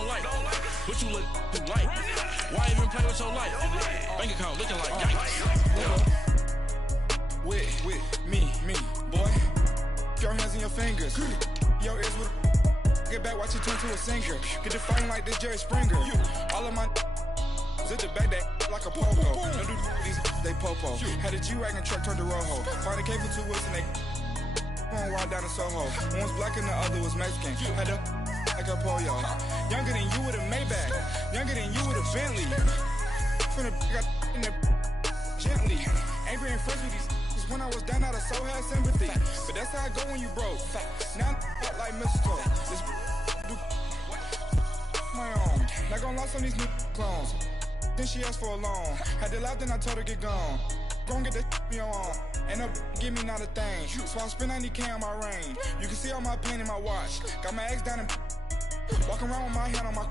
don't like. What you look like? Why even play with your life? Bank account looking like yikes. With me, boy. Keep your hands in your fingers. Your ears with get back, watch you turn to a singer. Get the fighting like this Jerry Springer. All of my zip the back that like a popo. No do these they popo. Had a G-Wagon truck turned to Rojo. Find a cable 2 wheels and they going wild down in Soho. One was black and the other was Mexican. Had a like a pollo. Younger than you with a Maybach. Younger than you with a Bentley. From the got in the gently. Ain't being friends with these. When I was down, I so had sympathy. But that's how I go when you broke. Now I'm like mistletoe. This do my own. Not gonna lost on these new clones. Then she asked for a loan. Had to laugh, then I told her get gone. Gon' get that me on. Ain't no give me not a thing. So I spend 90K on my range. You can see all my pain in my watch. Got my ex down and walking around with my hand on my.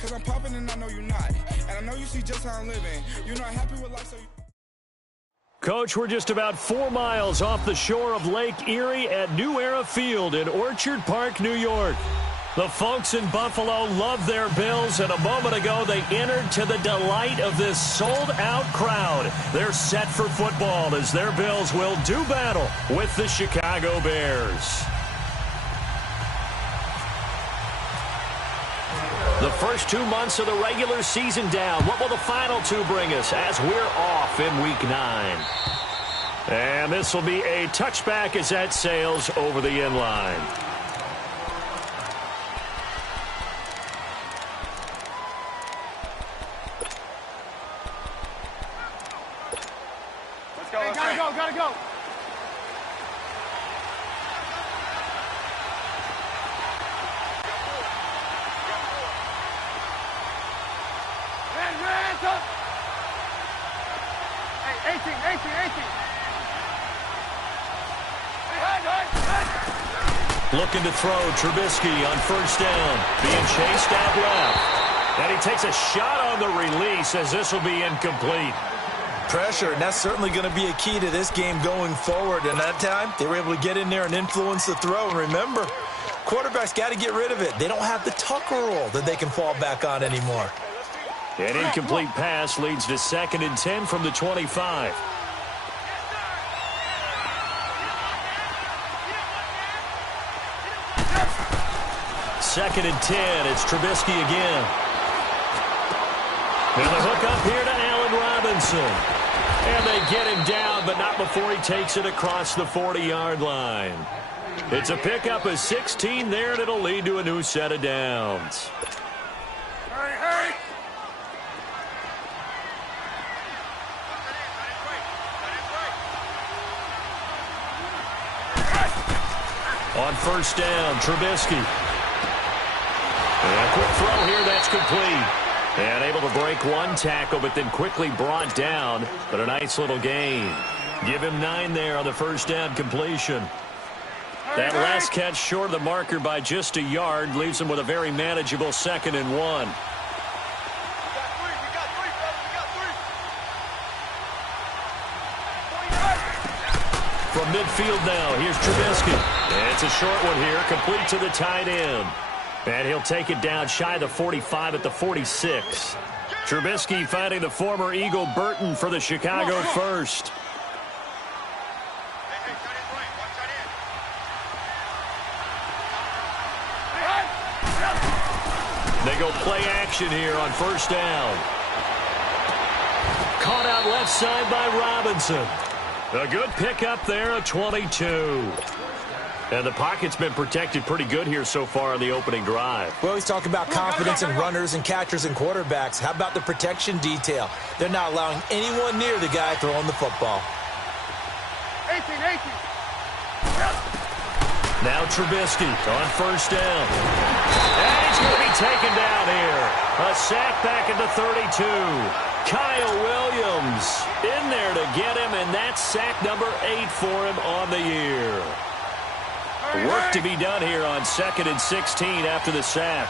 Cause I'm popping and I know you not. And I know you see just how I'm living. You're not happy with life, so you. Coach, we're just about 4 miles off the shore of Lake Erie at New Era Field in Orchard Park, New York. The folks in Buffalo love their Bills, and a moment ago they entered to the delight of this sold-out crowd. They're set for football as their Bills will do battle with the Chicago Bears. The first 2 months of the regular season down. What will the final 2 bring us as we're off in Week 9? And this will be a touchback as that sails over the end line. Let's go. Hey, gotta go. Hey, 18. Looking to throw, Trubisky on first down. Being chased out left. And he takes a shot on the release as this will be incomplete. Pressure, and that's certainly going to be a key to this game going forward. And that time, they were able to get in there and influence the throw. And remember, quarterbacks got to get rid of it. They don't have the Tucker rule that they can fall back on anymore. An incomplete pass leads to 2nd and 10 from the 25. Second and 10. It's Trubisky again. And the hook up here to Allen Robinson. And they get him down, but not before he takes it across the 40-yard line. It's a pickup of 16 there, and it'll lead to a new set of downs. Hurry. On first down, Trubisky. And a quick throw here, that's complete. And able to break one tackle, but then quickly brought down. But a nice little gain. Give him 9 there on the first down completion. That last catch short of the marker by just a yard leaves him with a very manageable 2nd and 1. From midfield now, here's Trubisky. And it's a short one here, complete to the tight end. And he'll take it down shy of the 45 at the 46. Trubisky finding the former Eagle Burton for the Chicago first. They go play action here on first down. Caught out left side by Robinson. A good pickup there, a 22. And the pocket's been protected pretty good here so far on the opening drive. We always talk about confidence in runners and catchers and quarterbacks. How about the protection detail? They're not allowing anyone near the guy throwing the football. 18. Now Trubisky on first down. And he's going to be taken down here. A sack back at the 32. Kyle Williams in there to get him, and that's sack number 8 for him on the year. Work to be done here on 2nd and 16 after the sack.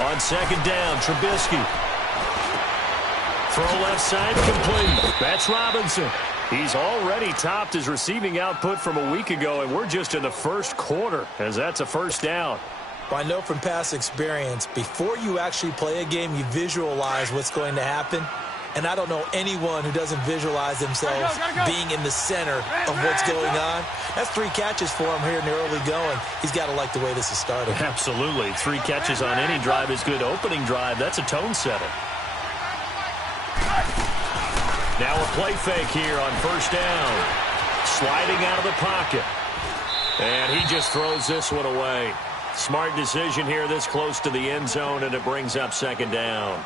On second down, Trubisky. Throw left side complete. That's Robinson. He's already topped his receiving output from a week ago, and we're just in the first quarter, as that's a first down. Well, I know from past experience, before you actually play a game, you visualize what's going to happen. And I don't know anyone who doesn't visualize themselves being in the center of what's going on. That's 3 catches for him here in the early going. He's got to like the way this is starting. Absolutely. 3 catches on any drive is good. Opening drive, that's a tone setter. Now a play fake here on first down. Sliding out of the pocket. And he just throws this one away. Smart decision here this close to the end zone, and it brings up second down.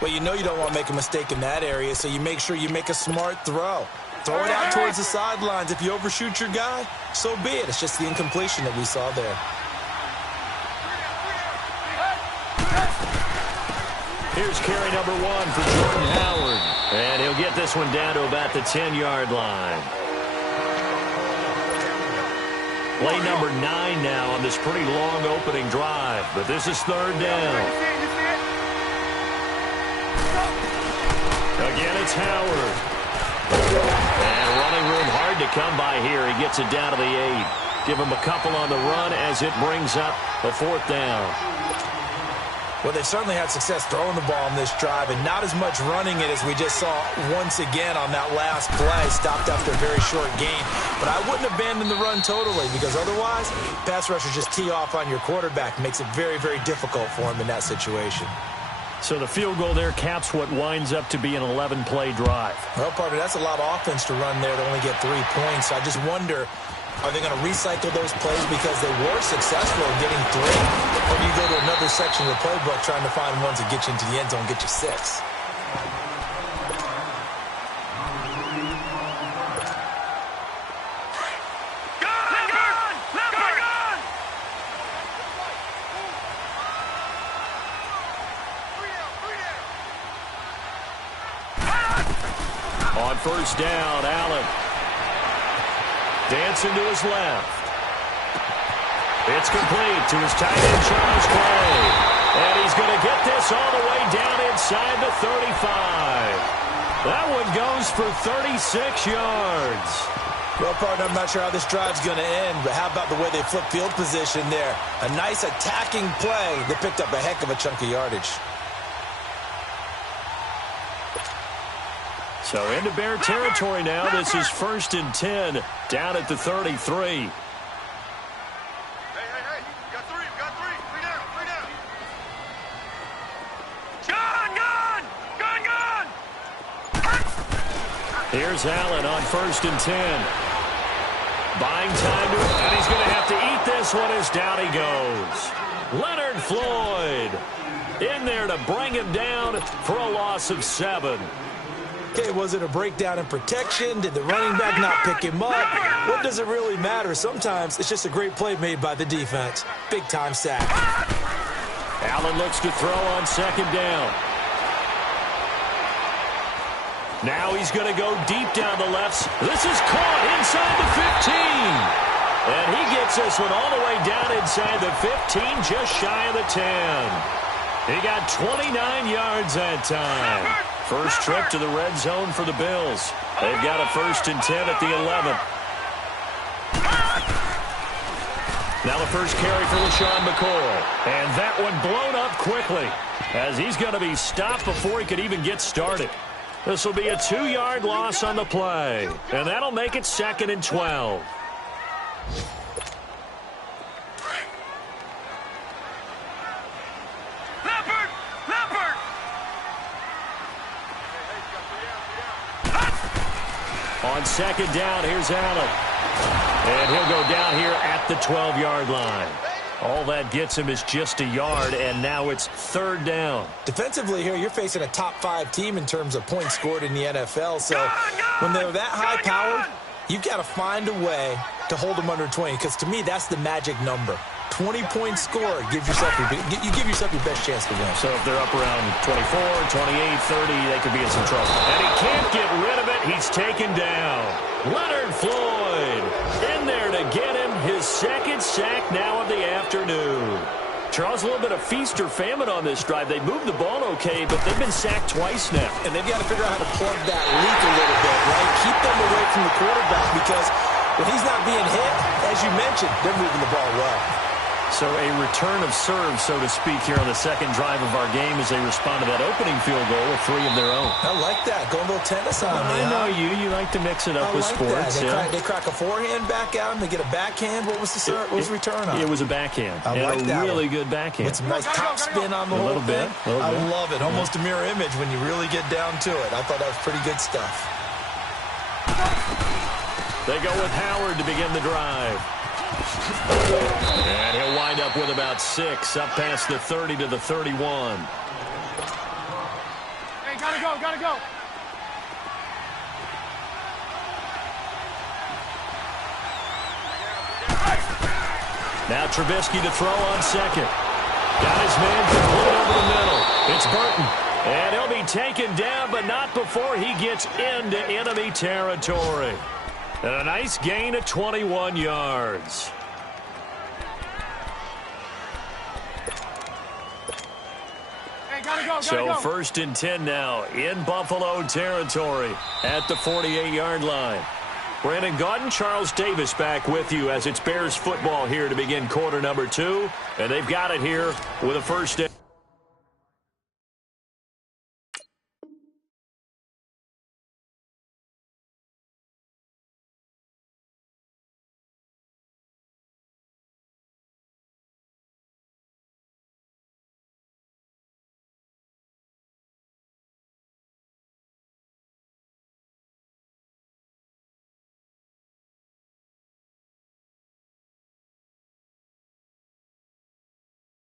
Well, you know you don't want to make a mistake in that area, so you make sure you make a smart throw. Throw it out towards the sidelines. If you overshoot your guy, so be it. It's just the incompletion that we saw there. Here's carry number 1 for Jordan Howard. And he'll get this one down to about the 10-yard line. Play number 9 now on this pretty long opening drive. But this is third down. Again, it's Howard. And running room hard to come by here. He gets it down to the 8. Give him a couple on the run as it brings up a 4th down. Well, they certainly had success throwing the ball on this drive and not as much running it as we just saw once again on that last play. Stopped after a very short gain. But I wouldn't abandon the run totally because otherwise, pass rushers just tee off on your quarterback. Makes it very, very difficult for him in that situation. So the field goal there caps what winds up to be an 11-play drive. Well, partner, that's a lot of offense to run there to only get 3 points. I just wonder, are they going to recycle those plays because they were successful in getting 3? Or do you go to another section of the playbook trying to find ones that get you into the end zone and get you 6? On first down, Allen. Dancing to his left. It's complete to his tight end, Charles Clay. And he's going to get this all the way down inside the 35. That one goes for 36 yards. Well, partner, I'm not sure how this drive's going to end, but how about the way they flip field position there? A nice attacking play that picked up a heck of a chunk of yardage. So into Bear territory now. This is 1st and 10 down at the 33. Hey, got 3, got 3. 3 down, 3 down. Gun! Here's Allen on 1st and 10. Buying time to it, and he's going to have to eat this one as down he goes. Leonard Floyd in there to bring him down for a loss of 7. Okay, was it a breakdown in protection? Did the running back not pick him up? What does it really matter? Sometimes it's just a great play made by the defense. Big-time sack. Allen looks to throw on 2nd down. Now he's going to go deep down the left. This is caught inside the 15. And he gets this one all the way down inside the 15, just shy of the 10. He got 29 yards that time. First trip to the red zone for the Bills. They've got a 1st and 10 at the 11. Now the first carry for LaShawn McCoy. And that one blown up quickly as he's going to be stopped before he could even get started. This will be a 2-yard loss on the play. And that'll make it 2nd and 12. On 2nd down, here's Allen. And he'll go down here at the 12-yard line. All that gets him is just a yard, and now it's 3rd down. Defensively here, you're facing a top 5 team in terms of points scored in the NFL. So when they're that high-powered, you've got to find a way to hold them under 20, because to me, that's the magic number. 20-point score gives yourself you give yourself your best chance to win. So if they're up around 24, 28, 30, they could be in some trouble. And he can't get rid of it. He's taken down. Leonard Floyd in there to get him his 2nd sack now of the afternoon. Charles, a little bit of feast or famine on this drive. They moved the ball okay, but they've been sacked twice now. And they've got to figure out how to plug that leak a little bit, right? Keep them away from the quarterback because when he's not being hit, as you mentioned, they're moving the ball well. So a return of serve, so to speak, here on the second drive of our game as they respond to that opening field goal with 3 of their own. I like that. Going a little tennis on me. I know you. You like to mix it up with sports. They crack a forehand back out and they get a backhand. What was the return on? It was a backhand. I like that. Really good backhand. With some nice top spin on the whole thing. I love it. Almost a mirror image when you really get down to it. I thought that was pretty good stuff. They go with Howard to begin the drive. And he'll wind up with about 6, up past the 30 to the 31. Hey, gotta go, gotta go. Now Trubisky to throw on second. Got his man complete over the middle. It's Burton. And he'll be taken down, but not before he gets into enemy territory. And a nice gain of 21 yards. Hey, gotta go. So 1st and 10 now in Buffalo territory at the 48-yard line. Brandon Gaudin, Charles Davis back with you as it's Bears football here to begin quarter number 2. And they've got it here with a first down.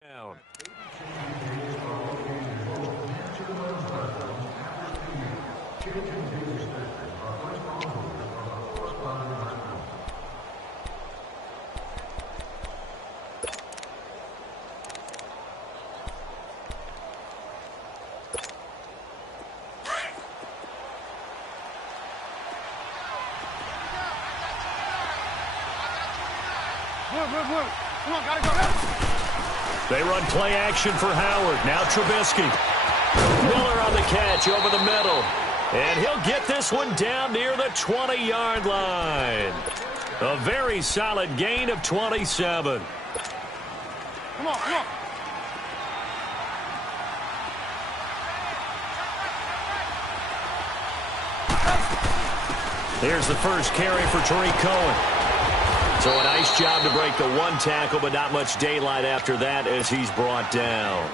Down. Move. Come on, gotta go. They run play action for Howard. Now Trubisky. Miller on the catch over the middle. And he'll get this one down near the 20-yard line. A very solid gain of 27. Come on. Here's the first carry for Tariq Cohen. So a nice job to break the 1 tackle, but not much daylight after that as he's brought down.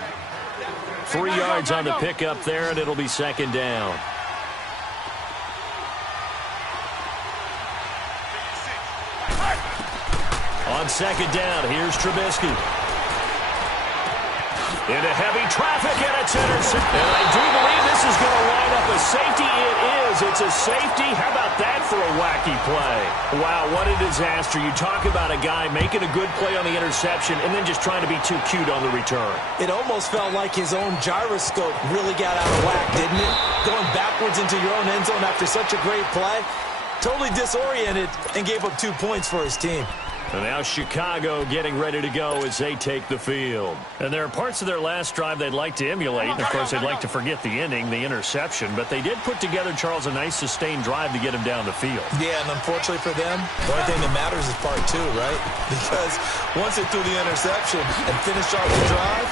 3 yards on the pickup there, and it'll be 2nd down. On 2nd down, here's Trubisky. Into heavy traffic, and it's intercepted. And I do believe this is going to line up a safety. It is. It's a safety. How about that for a wacky play? Wow, what a disaster. You talk about a guy making a good play on the interception and then just trying to be too cute on the return. It almost felt like his own gyroscope really got out of whack, didn't it? Going backwards into your own end zone after such a great play. Totally disoriented and gave up 2 points for his team. And now Chicago getting ready to go as they take the field. And there are parts of their last drive they'd like to emulate. And, of course, they'd like to forget the ending, the interception. But they did put together, Charles, a nice sustained drive to get him down the field. Yeah, and unfortunately for them, the only thing that matters is part 2, right? Because once they threw the interception and finished off the drive,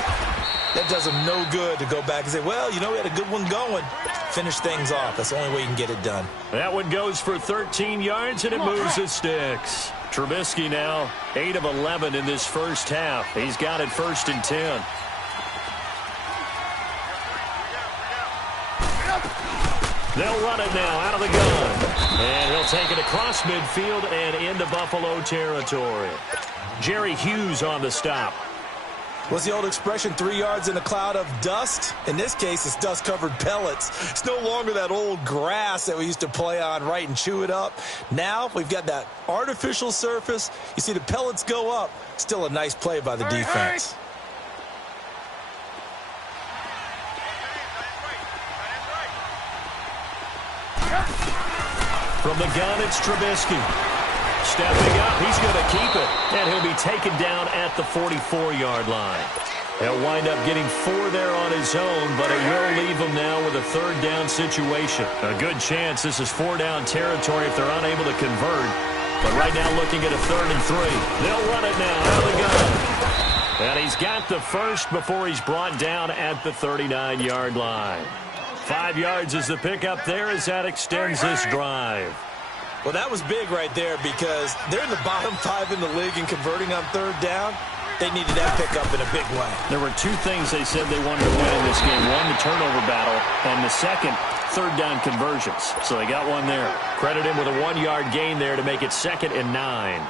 that does them no good to go back and say, well, you know, we had a good one going. Finish things off. That's the only way you can get it done. That one goes for 13 yards, and it moves the sticks. Trubisky now 8 of 11 in this first half. He's got it 1st and 10. They'll run it now out of the gun. And he'll take it across midfield and into Buffalo territory. Jerry Hughes on the stop. What's the old expression, 3 yards in a cloud of dust? In this case, it's dust-covered pellets. It's no longer that old grass that we used to play on, right, and chew it up. Now we've got that artificial surface. You see the pellets go up. Still a nice play by the defense. From the gun, it's Trubisky. Stepping up, he's going to keep it. And he'll be taken down at the 44-yard line. He'll wind up getting 4 there on his own, but it will leave him now with a third down situation. A good chance this is 4-down territory if they're unable to convert. But right now looking at a 3rd and 3. They'll run it now out of the gun. And he's got the first before he's brought down at the 39-yard line. 5 yards is the pickup there as that extends this drive. Well, that was big right there because they're in the bottom 5 in the league in converting on 3rd down. They needed that pickup in a big way. There were 2 things they said they wanted to win in this game. One, the turnover battle, and the second, 3rd down conversions. So they got one there. Credit him with a 1-yard gain there to make it 2nd and 9.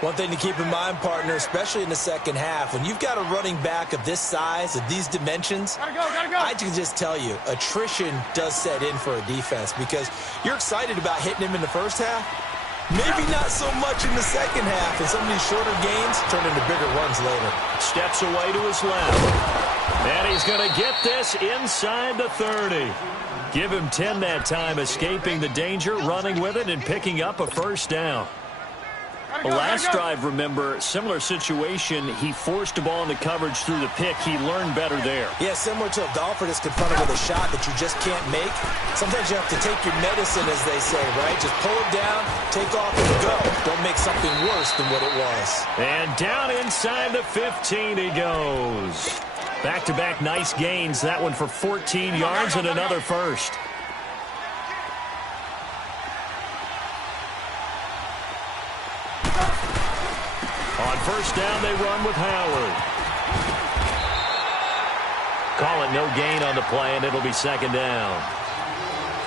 One thing to keep in mind, partner, especially in the second half, when you've got a running back of this size, of these dimensions, gotta go. I can just tell you, attrition does set in for a defense because you're excited about hitting him in the first half. Maybe not so much in the second half, and some of these shorter gains turn into bigger runs later. Steps away to his left. And he's going to get this inside the 30. Give him 10 that time, escaping the danger, running with it, and picking up a first down. Last drive, remember, similar situation. He forced the ball into coverage through the pick. He learned better there. Yeah, similar to a golfer that's confronted with a shot that you just can't make. Sometimes you have to take your medicine, as they say, right? Just pull it down, take off, and go. Don't make something worse than what it was. And down inside the 15 he goes. Back-to-back nice gains. That one for 14 yards and another first. On first down, they run with Howard. Call it no gain on the play, and it'll be 2nd down.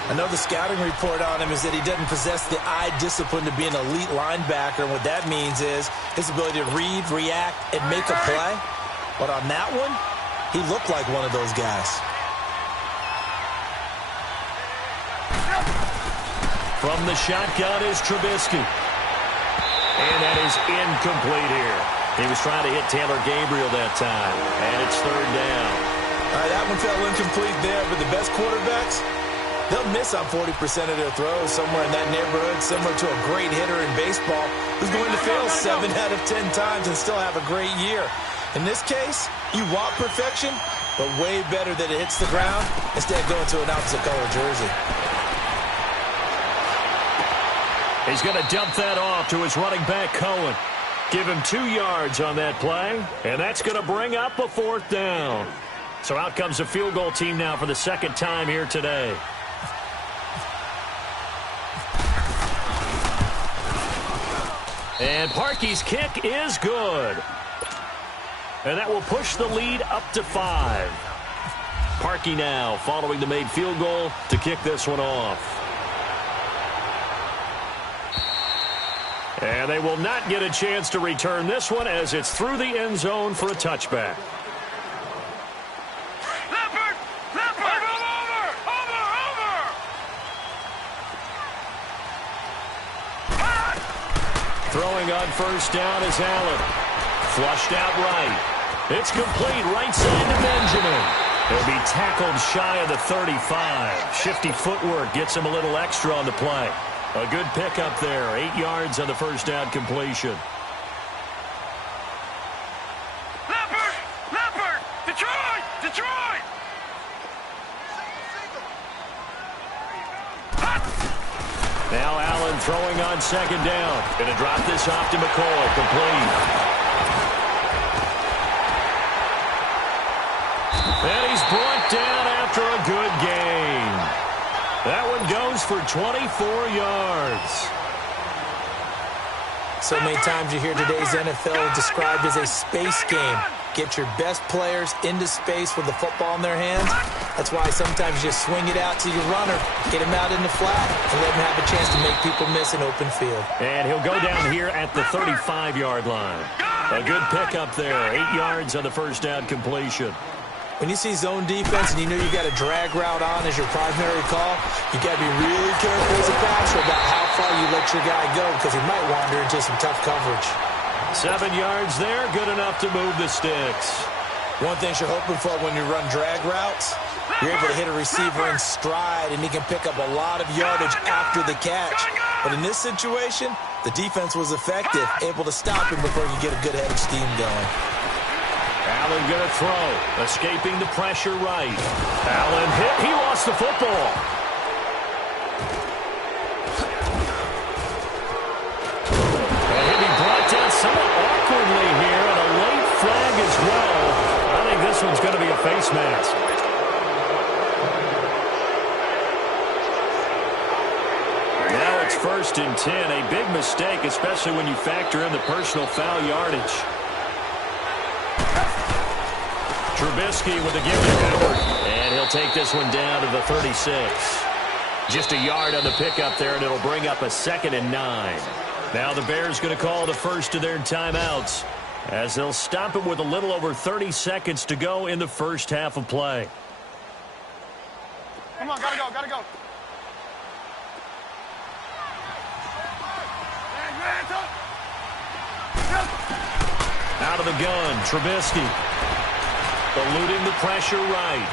I know the scouting report on him is that he doesn't possess the eye discipline to be an elite linebacker, and what that means is his ability to read, react, and make a play. But on that one, he looked like one of those guys. From the shotgun is Trubisky. And that is incomplete here. He was trying to hit Taylor Gabriel that time. And it's 3rd down. All right, that one fell incomplete there, but the best quarterbacks, they'll miss on 40% of their throws somewhere in that neighborhood, similar to a great hitter in baseball who's going to fail 7 out of 10 times and still have a great year. In this case, you want perfection, but way better that it hits the ground instead of going to an opposite color jersey. He's going to dump that off to his running back, Cohen. Give him 2 yards on that play, and that's going to bring up a 4th down. So out comes the field goal team now for the 2nd time here today. And Parkey's kick is good. And that will push the lead up to 5. Parkey now following the made field goal to kick this one off. And they will not get a chance to return this one as it's through the end zone for a touchback. Throwing on first down is Allen. Flushed out right. It's complete right side to Benjamin. He'll be tackled shy of the 35. Shifty footwork gets him a little extra on the play. A good pickup there. 8 yards on the first down completion. Leopard! Detroit! Now Allen throwing on 2nd down. Going to drop this off to McCoy. Complete. And he's brought down after a good gain. That one goes for 24 yards. So many times you hear today's NFL described as a space game. Get your best players into space with the football in their hands. That's why sometimes you just swing it out to your runner, get him out in the flat, and let him have a chance to make people miss an open field. And he'll go down here at the 35-yard line. A good pickup there. 8 yards on the first down completion. When you see zone defense and you know you got a drag route on as your primary call, you got to be really careful as a passer about how far you let your guy go because he might wander into some tough coverage. 7 yards there, good enough to move the sticks. One thing you're hoping for when you run drag routes, you're able to hit a receiver in stride and he can pick up a lot of yardage after the catch. But in this situation, the defense was effective, able to stop him before you get a good head of steam going. Allen going to throw. Escaping the pressure right. Allen hit. He lost the football. And he'll be brought down somewhat awkwardly here, and a late flag as well. I think this one's going to be a face mask. Now it's 1st and 10. A big mistake, especially when you factor in the personal foul yardage. Trubisky with a give to Howard. And he'll take this one down to the 36. Just a yard on the pickup there, and it'll bring up a 2nd and 9. Now the Bears going to call the first of their timeouts, as they'll stop it with a little over 30 seconds to go in the first half of play. Come on, gotta go, gotta go. Out of the gun, Trubisky. Eluding the pressure right.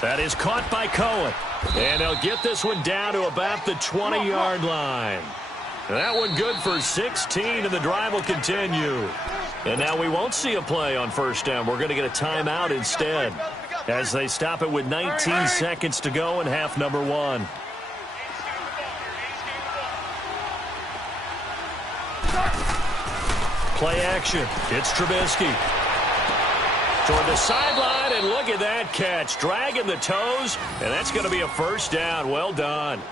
That is caught by Cohen. And they'll get this one down to about the 20-yard line. That one good for 16, and the drive will continue. And now we won't see a play on first down. We're going to get a timeout instead, as they stop it with 19 seconds to go in half number 1. Play action. It's Trubisky. Toward the sideline, and look at that catch. Dragging the toes, and that's going to be a first down. Well done.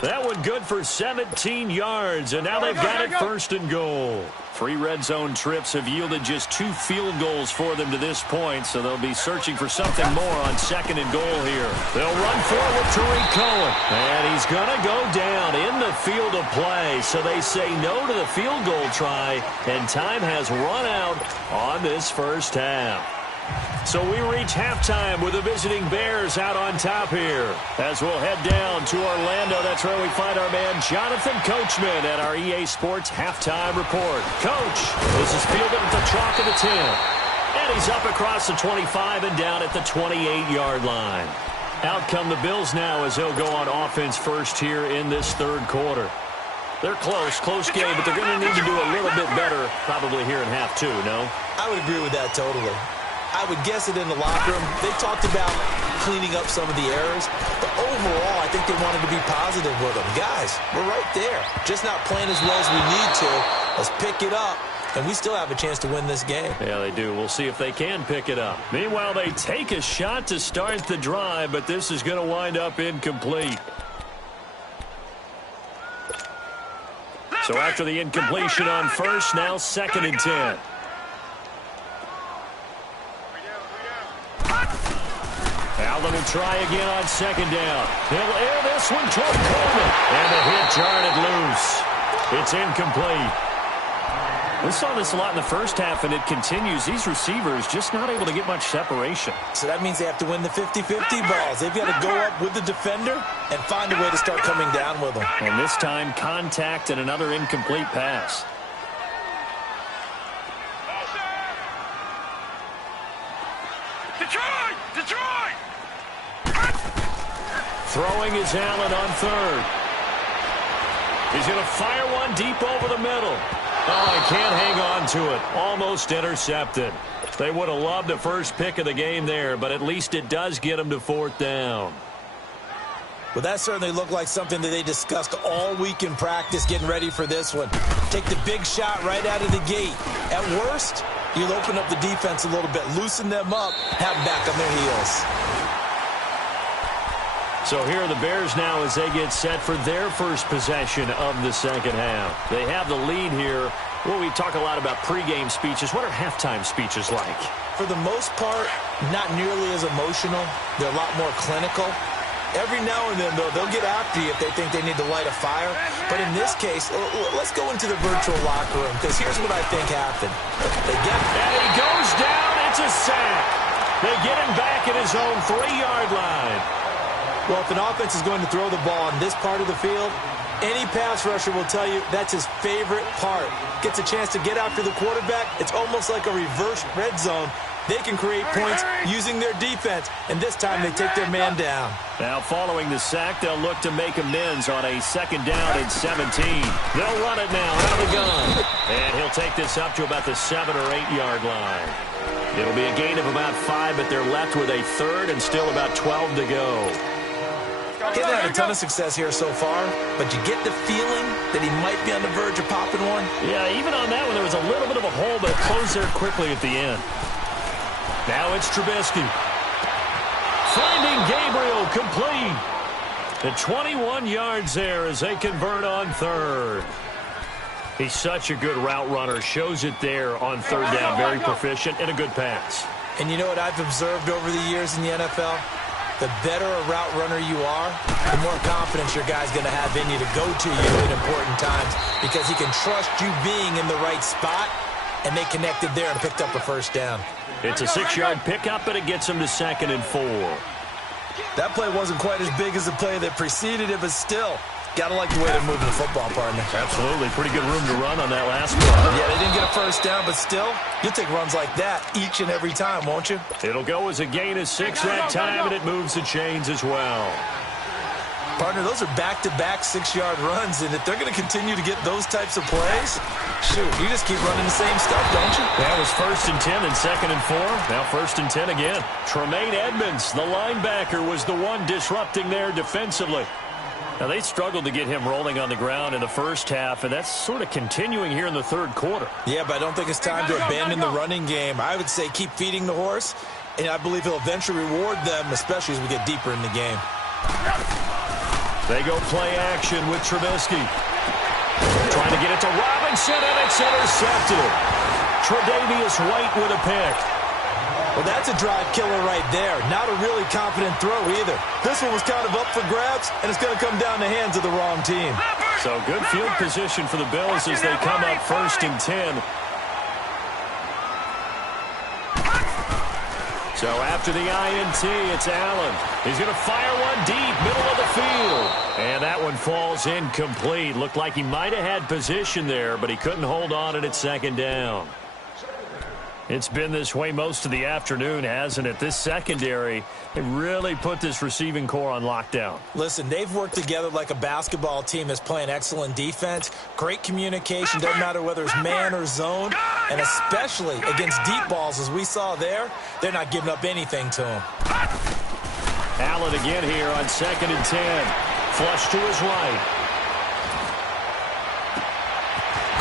That one good for 17 yards, and now they've got it 1st and goal. 3 red zone trips have yielded just 2 field goals for them to this point, so they'll be searching for something more on 2nd and goal here. They'll run forward with Tariq Cohen, and he's going to go down in the field of play, so they say no to the field goal try, and time has run out on this first half. So we reach halftime with the visiting Bears out on top here. As we'll head down to Orlando, that's where we find our man Jonathan Coachman at our EA Sports Halftime Report. Coach, this is fielded at the chalk of the 10. And he's up across the 25 and down at the 28-yard line. Out come the Bills now as they'll go on offense first here in this 3rd quarter. They're close game, but they're going to need to do a little bit better probably here in half 2, no? I would agree with that totally. I would guess it in the locker room. They talked about cleaning up some of the errors, but overall, I think they wanted to be positive with them. Guys, we're right there. Just not playing as well as we need to. Let's pick it up, and we still have a chance to win this game. Yeah, they do. We'll see if they can pick it up. Meanwhile, they take a shot to start the drive, but this is going to wind up incomplete. So after the incompletion on first, now 2nd and 10. Allen will try again on 2nd down. He'll air this one toward Coleman. And the hit jarred loose. It's incomplete. We saw this a lot in the first half, and it continues. These receivers just not able to get much separation. So that means they have to win the 50-50 balls. They've got to go up with the defender and find a way to start coming down with them. And this time, contact and another incomplete pass. Detroit! Throwing is Allen on 3rd. He's going to fire one deep over the middle. Oh, he can't hang on to it. Almost intercepted. They would have loved the first pick of the game there, but at least it does get them to 4th down. Well, that certainly looked like something that they discussed all week in practice getting ready for this one. Take the big shot right out of the gate. At worst, you'll open up the defense a little bit, loosen them up, have them back on their heels. So here are the Bears now as they get set for their first possession of the second half. They have the lead here. Well, we talk a lot about pregame speeches. What are halftime speeches like? For the most part, not nearly as emotional. They're a lot more clinical. Every now and then, though, they'll get after you if they think they need to light a fire. But in this case, let's go into the virtual locker room, because here's what I think happened. And he goes down. It's a sack. They get him back at his own 3-yard line. Well, if an offense is going to throw the ball on this part of the field, any pass rusher will tell you that's his favorite part. Gets a chance to get after the quarterback. It's almost like a reverse red zone They can create points using their defense, and this time they take their man down. Now following the sack, they'll look to make amends on a 2nd down and 17. They'll run it now out of the gun. And he'll take this up to about the 7 or 8 yard line. It'll be a gain of about 5, but they're left with a 3rd and still about 12 to go. He hasn't had a ton of success here so far, but you get the feeling that he might be on the verge of popping one. Yeah, even on that one, there was a little bit of a hole, but it closed there quickly at the end. Now it's Trubisky. Finding Gabriel complete. The 21 yards there as they convert on 3rd. He's such a good route runner. Shows it there on 3rd down. Very proficient and a good pass. And you know what I've observed over the years in the NFL? The better a route runner you are, the more confidence your guy's going to have in you to go to you at important times because he can trust you being in the right spot, and they connected there and picked up a 1st down. It's a 6-yard pickup, but it gets him to 2nd and 4. That play wasn't quite as big as the play that preceded it, but still, got to like the way they're moving the football, partner. Absolutely. Pretty good room to run on that last one. Yeah, they didn't get a 1st down, but still, you'll take runs like that each and every time, won't you? It'll go as a gain of 6 that time, and it moves the chains as well. Partner, those are back-to-back 6-yard runs, and if they're going to continue to get those types of plays, shoot, you just keep running the same stuff, don't you? That was 1st and 10 and 2nd and 4. Now 1st and 10 again. Tremaine Edmonds, the linebacker, was the one disrupting there defensively. Now, they struggled to get him rolling on the ground in the 1st half, and that's sort of continuing here in the 3rd quarter. Yeah, but I don't think it's time to abandon the running game. I would say keep feeding the horse, and I believe he'll eventually reward them, especially as we get deeper in the game. They go play action with Trubisky. Trying to get it to Robinson, and it's intercepted. Tre'Davious White with a pick. Well, that's a drive killer right there. Not a really confident throw either. This one was kind of up for grabs, and it's going to come down the hands of the wrong team. So good field position for the Bills as they come up 1st and 10. So after the INT, it's Allen. He's going to fire one deep, middle of the field. And that one falls incomplete. Looked like he might have had position there, but he couldn't hold on at 2nd down. It's been this way most of the afternoon, hasn't it? This secondary, they really put this receiving core on lockdown. Listen, they've worked together like a basketball team that's playing excellent defense. Great communication, doesn't matter whether it's man or zone. And especially against deep balls, as we saw there, they're not giving up anything to him. Allen again here on 2nd and 10. Flush to his right.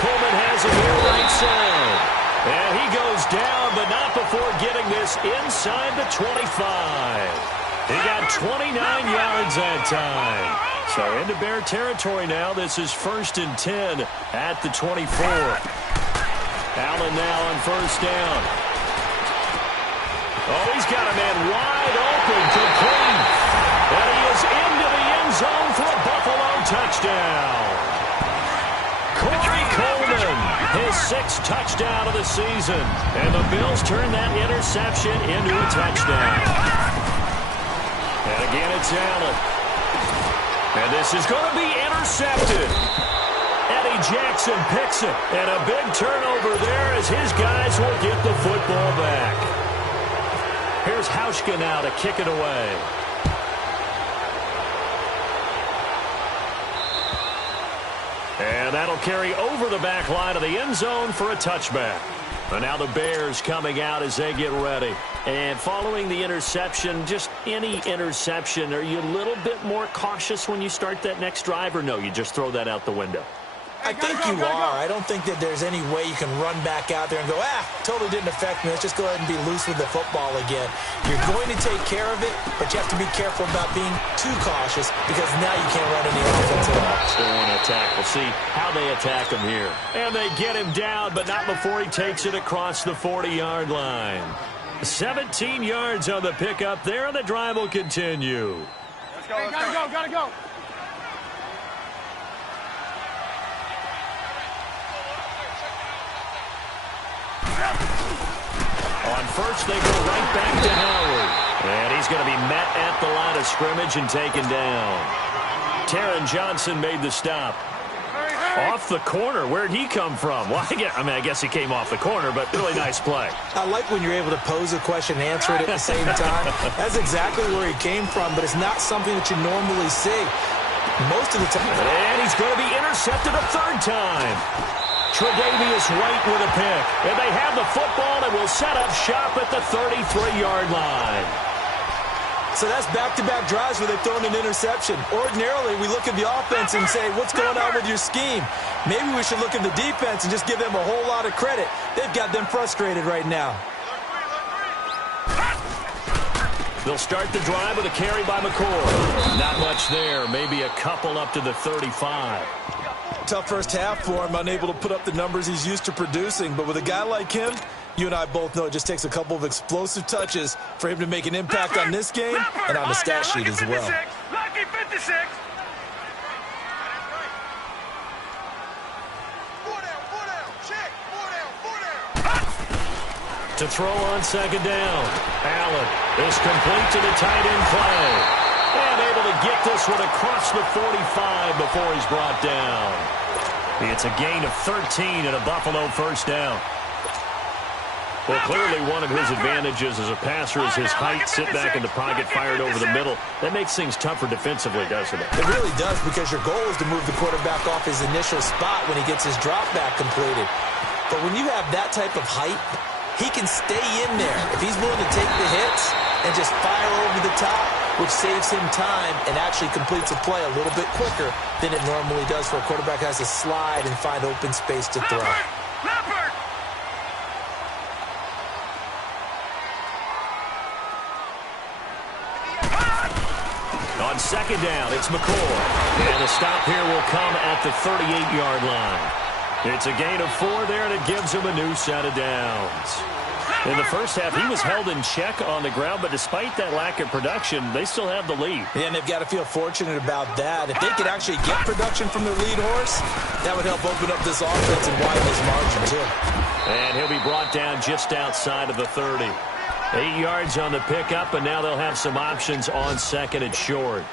Coleman has him here right side. And he goes down, but not before getting this inside the 25. He got 29 yards that time. So into Bear territory now. This is 1st and 10 at the 24. Allen now on 1st down. Oh, he's got a man wide open, complete. And he is into the end zone for a Buffalo touchdown. Corey Coleman, his 6th touchdown of the season. And the Bills turn that interception into a touchdown. And again, it's Allen. And this is going to be intercepted. Eddie Jackson picks it. And a big turnover there as his guys will get the football back. Here's Hauschka now to kick it away. And that'll carry over the back line of the end zone for a touchback. And now the Bears coming out as they get ready. And following the interception, just any interception, are you a little bit more cautious when you start that next drive, or no, you just throw that out the window? I think you are. I don't think that there's any way you can run back out there and go, totally didn't affect me. Let's just go ahead and be loose with the football again. You're going to take care of it, but you have to be careful about being too cautious because now you can't run any offense at all. Still want to attack. We'll see how they attack him here. And they get him down, but not before he takes it across the 40-yard line. 17 yards on the pickup there, and the drive will continue. Let's go, gotta go. On 1st, they go right back to Howard. And he's going to be met at the line of scrimmage and taken down. Taron Johnson made the stop. Off the corner. Where'd he come from? Well, I guess he came off the corner, but really nice play. I like when you're able to pose a question and answer it at the same time. That's exactly where he came from, but it's not something that you normally see most of the time. And he's going to be intercepted a third time. Tre'Davious White with a pick. And they have the football and will set up shop at the 33-yard line. So that's back-to-back drives where they've thrown an interception. Ordinarily, we look at the offense and say, what's going on with your scheme? Maybe we should look at the defense and just give them a whole lot of credit. They've got them frustrated right now. They'll start the drive with a carry by McCoy. Not much there. Maybe a couple up to the 35. Tough first half for him, unable to put up the numbers he's used to producing. But with a guy like him, you and I both know it just takes a couple of explosive touches for him to make an impact on this game and on the stat sheet as well. Lucky 56. To throw on second down. Allen is complete to the tight end play. And able to get this one across the 45 before he's brought down. It's a gain of 13 and a Buffalo first down. Well, clearly one of his advantages as a passer is his height. Sit back in the pocket, fired over the middle. That makes things tougher defensively, doesn't it? It really does, because your goal is to move the quarterback off his initial spot when he gets his drop back completed. But when you have that type of height, he can stay in there if he's willing to take the hits and just fire over the top, which saves him time and actually completes a play a little bit quicker than it normally does for a quarterback who has to slide and find open space to throw. On second down, it's McCoy. And the stop here will come at the 38-yard line. It's a gain of 4 there, and it gives him a new set of downs. In the first half, he was held in check on the ground, but despite that lack of production, they still have the lead. Yeah, and they've got to feel fortunate about that. If they could actually get production from their lead horse, that would help open up this offense and widen this margin, too. And he'll be brought down just outside of the 30. 8 yards on the pickup, and now they'll have some options on second and short.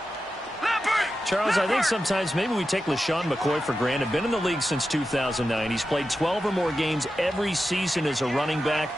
Charles, I think sometimes maybe we take LeSean McCoy for granted. Been in the league since 2009. He's played 12 or more games every season as a running back.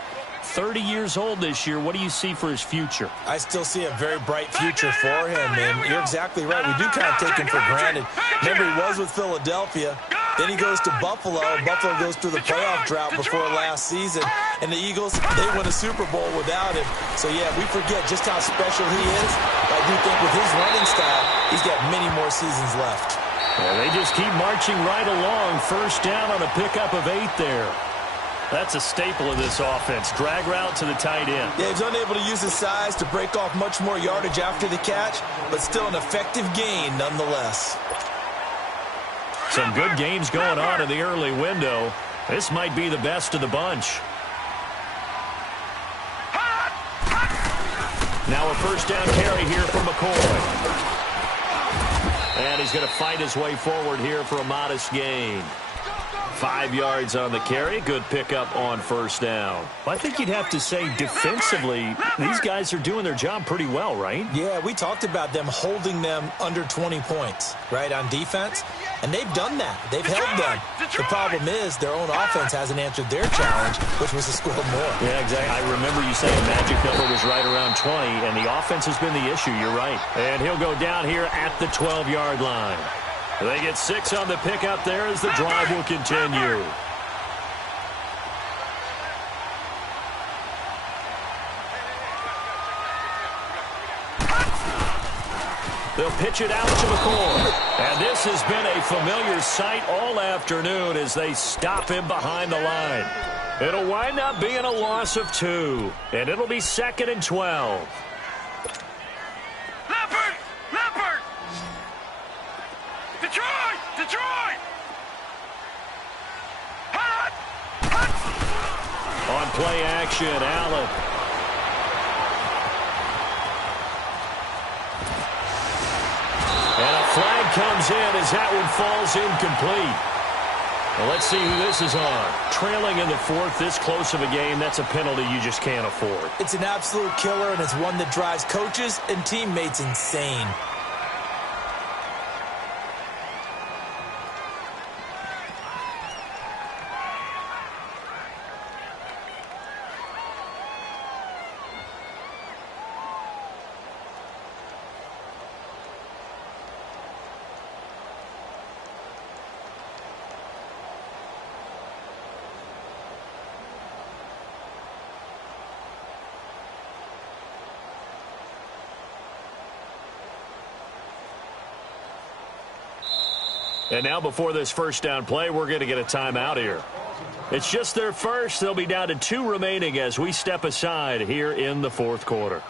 30 years old this year. What do you see for his future? I still see a very bright future for him, and you're exactly right. We do kind of take him for granted. Remember, he was with Philadelphia. Then he goes to Buffalo. Buffalo goes through the playoff drought before last season. And the Eagles, they win a Super Bowl without him. So, yeah, we forget just how special he is. But I do think with his running style, he's got many more seasons left. Well, they just keep marching right along. First down on a pickup of 8 there. That's a staple of this offense. Drag route to the tight end. Yeah, he's unable to use his size to break off much more yardage after the catch, but still an effective gain nonetheless. Some good games going on in the early window. This might be the best of the bunch. Now a first down carry here from McCoy. And he's going to fight his way forward here for a modest gain. 5 yards on the carry. Good pickup on first down. I think you'd have to say defensively, these guys are doing their job pretty well, right? Yeah, we talked about them holding them under 20 points, right, on defense. And they've done that. They've held them. The problem is their own offense hasn't answered their challenge, which was to score more. Yeah, exactly. I remember you saying magic number was right around 20, and the offense has been the issue. You're right. And he'll go down here at the 12-yard line. They get 6 on the pickup there as the drive will continue. They'll pitch it out to McCoy. And this has been a familiar sight all afternoon as they stop him behind the line. It'll wind up being a loss of 2. And it'll be 2nd and 12. Leopard! Detroit! On play action, Allen. And a flag comes in as that one falls incomplete. Well, let's see who this is on. Trailing in the 4th, this close of a game, that's a penalty you just can't afford. It's an absolute killer, and it's one that drives coaches and teammates insane. And now before this first down play, we're going to get a timeout here. It's just their first. They'll be down to 2 remaining as we step aside here in the fourth quarter.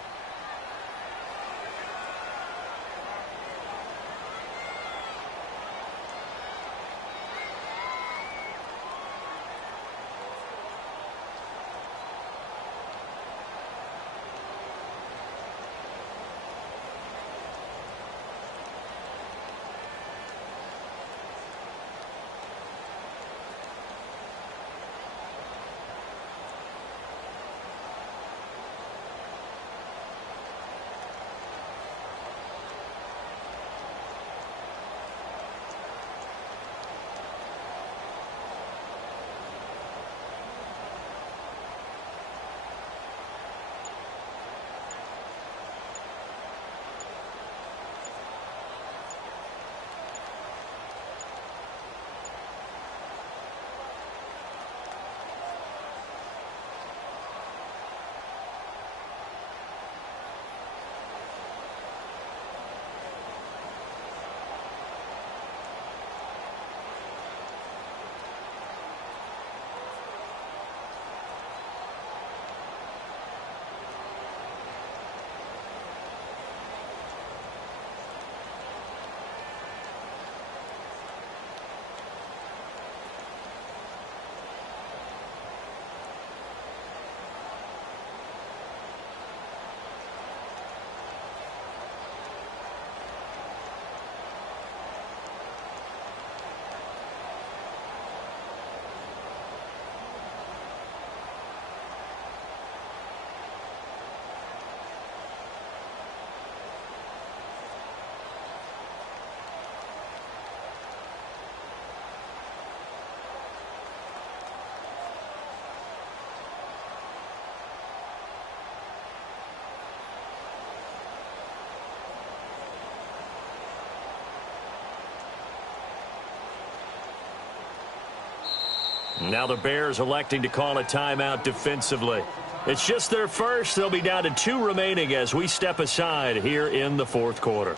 Now the Bears electing to call a timeout defensively. It's just their first. They'll be down to 2 remaining as we step aside here in the fourth quarter.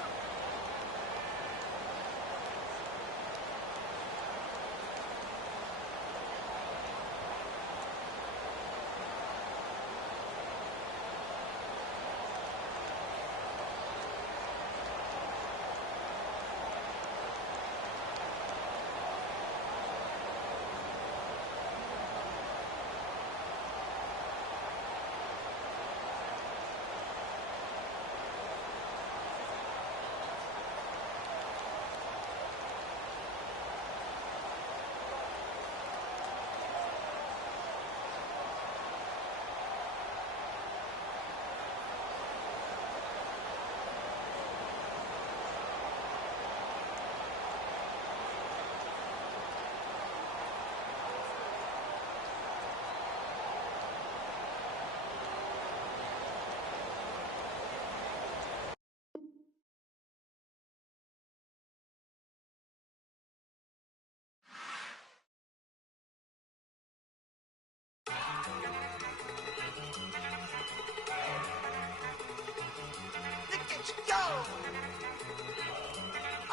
Look at you go.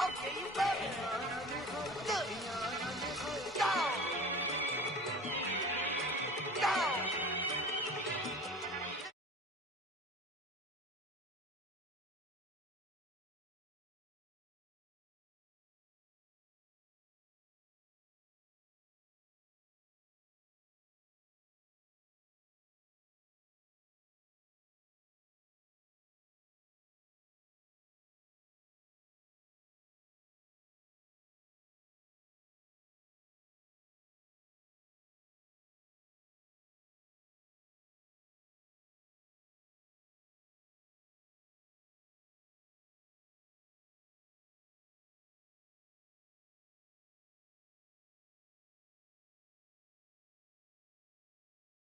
Okay, you better.